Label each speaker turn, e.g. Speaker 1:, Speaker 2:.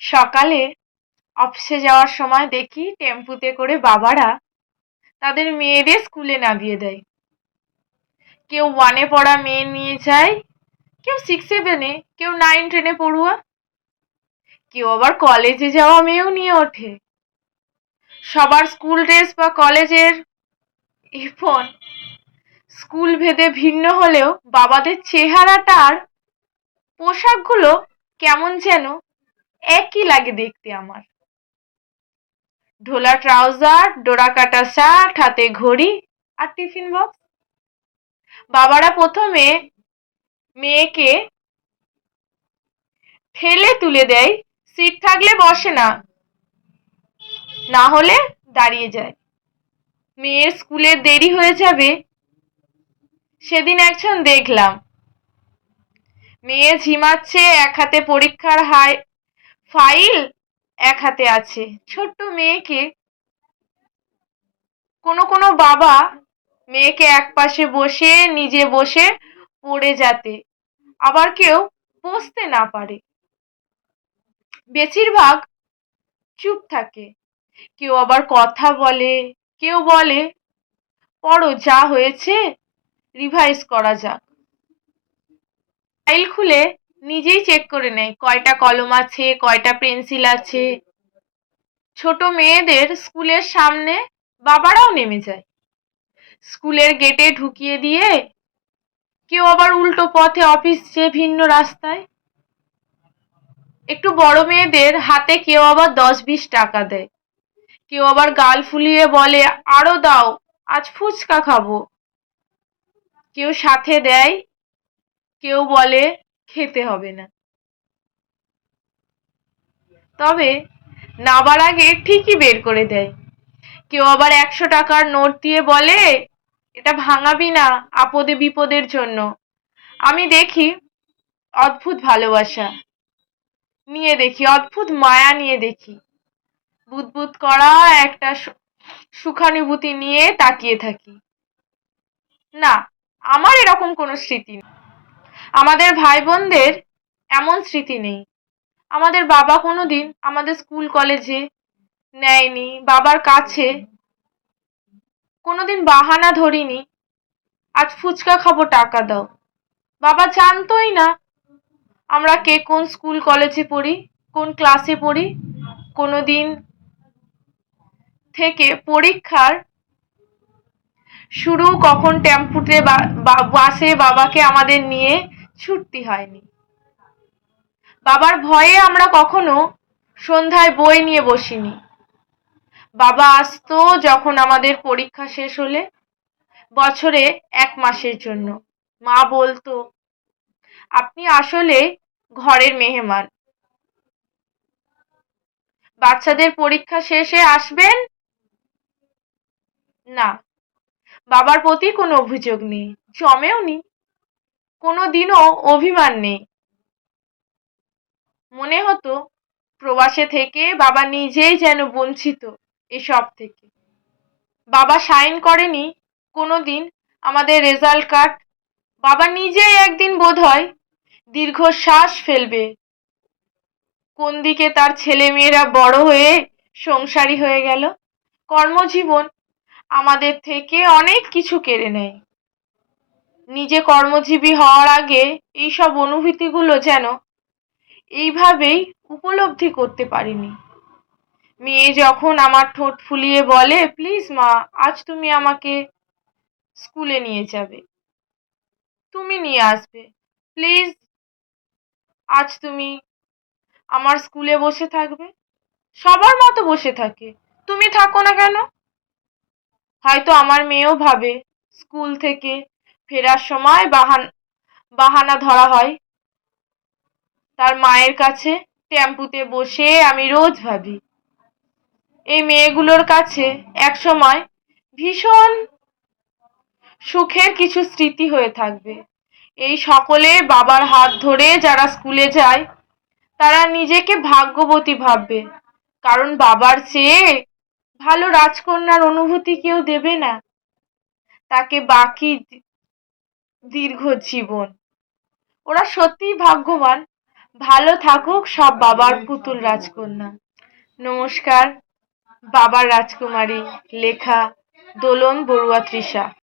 Speaker 1: সকালে অফিসে যাওয়ার সময় দেখি টেম্পুতে করে বাবারা তাদের মেয়েদের স্কুলে নামিয়ে দেয়। কেউ ওয়ানে পড়া মেয়ে নিয়ে যায়, কেউ সিক্স সেভেনে কেউ নাইন টেনে পড়ুয়া, কেউ আবার কলেজে যাওয়া মেয়েও নিয়ে ওঠে। সবার স্কুল ড্রেস বা কলেজের এখন স্কুল ভেদে ভিন্ন হলেও বাবাদের চেহারাটার পোশাকগুলো কেমন যেন একই লাগে দেখতে আমার। ঢোলা ট্রাউজার, ডোরা কাটা শার্ট, হাতে ঘড়ি আর টিফিন বক্স। বাবারা প্রথমে মেয়েকে ঠেলে তুলে দেয়, সিট থাকলে বসে না না হলে দাঁড়িয়ে যায়। মেয়ের স্কুলে দেরি হয়ে যাবে, সেদিন একজন দেখলাম। মেয়ে ঝিমাচ্ছে, এক হাতে পরীক্ষার হাই ফাইল এক হাতে আছে। ছোট্ট মেয়েকে, কোনো কোনো বাবা মেয়েকে এক পাশে বসে, নিজে বসে পড়ে যাতে। আবার কেউ বসতে না পারে। বেশিরভাগ চুপ থাকে। কেউ আবার কথা বলে, কেউ বলে, পড়ো, যা হয়েছে রিভাইজ করা যাক। ফাইল খুলে নিজেই চেক করে নেয় কয়টা কলম আছে, কয়টা পেন্সিল আছে। ছোট মেয়েদের স্কুলের সামনে বাবারাও নেমে যায়। স্কুলের গেটে ঢুকিয়ে দিয়ে কেউ আবার উল্টো পথে অফিস যে ভিন্ন রাস্তায়। একটু বড় মেয়েদের হাতে কেউ আবার দশ বিশ টাকা দেয়। কেউ আবার গাল ফুলিয়ে বলে, আরও দাও, আজ ফুচকা খাব। কেউ সাথে দেয়, কেউ বলে খেতে হবে না। তবে নাবার আগে ঠিকই বের করে দেয়। কেউ আবার একশো টাকার নোট দিয়ে বলে, এটা ভাঙাবি না আপদে বিপদের জন্য। আমি দেখি অদ্ভুত ভালোবাসা নিয়ে দেখি, অদ্ভুত মায়া নিয়ে দেখি। বুদবুদ করা একটা সুখানুভূতি নিয়ে তাকিয়ে থাকি। না, আমার এরকম কোনো স্মৃতি নেই। আমাদের ভাই বোনদের এমন স্মৃতি নেই। আমাদের বাবা কোনো দিন আমাদের স্কুল, কলেজে নেয়নি, বাবার কাছে কোনোদিন বাহানা ধরিনি, আজ ফুচকা খাব, টাকা দাও। বাবা জানতোই না আমরা কে কোন স্কুল, কলেজে পড়ি, কোন ক্লাসে পড়ি। কোনো দিন থেকে পরীক্ষার শুরু কখন টেম্পুতে বাসে বাবাকে আমাদের নিয়ে ছুটতে হয়নি। বাবার ভয়ে আমরা কখনো সন্ধ্যায় বই নিয়ে বসিনি। বাবা আসতো যখন আমাদের পরীক্ষা শেষ হলে, বছরে এক মাসের জন্য। মা বলতো, আপনি আসলে ঘরের মেহমান। বাচ্চাদের পরীক্ষা শেষে আসবেন? না, বাবার প্রতি কোনো অভিযোগ নেই। জমেও নি। কোনো দিনও অভিমান নেই। মনে হতো, প্রবাসে থেকে বাবা নিজেই যেন বঞ্চিত এসব থেকে। বাবা সাইন করেনি কোনো দিন আমাদের রেজাল্ট কার্ড। বাবা নিজেই একদিন বোধ হয় দীর্ঘশ্বাস ফেলবে। কোন দিকে তার ছেলে মেয়েরা বড় হয়ে সংসারী হয়ে গেল? কর্মজীবন আমাদের থেকে অনেক কিছু কেড়ে নেয়। নিজে কর্মজীবী হওয়ার আগে এইসব অনুভূতিগুলো যেন এইভাবেই উপলব্ধি করতে পারিনি। মেয়ে যখন আমার ঠোঁট ফুলিয়ে বলে, প্লিজ মা, আজ তুমি আমাকে স্কুলে নিয়ে যাবে। তুমি নিয়ে আসবে। প্লিজ, আজ তুমি আমার স্কুলে বসে থাকবে। সবার মতো বসে থাকে। তুমি থাকো না কেন? হয়তো আমার মেয়েও ভাবে, স্কুল থেকে ফেরার সময় বাহান, বাহানা ধরা হয়। তার মায়ের কাছে টেম্পুতে বসে আমি রোজ ভাবি, এই মেয়েগুলোর কাছে এক সময় ভীষণ সুখের কিছু স্মৃতি হয়ে থাকবে। এই সকলে বাবার হাত ধরে যারা স্কুলে যায়, তারা নিজেকে ভাগ্যবতী ভাববে, কারণ বাবার চেয়ে ভালো রাজকন্যার অনুভূতি কেউ দেবে না। তাকে বাকি দীর্ঘ জীবন। ওরা সত্যিই ভাগ্যবান। ভালো থাকুক সব বাবার পুতুল রাজকন্যা। নমস্কার, বাবার রাজকুমারী লেখা দোলন বড়ুয়া তৃষা।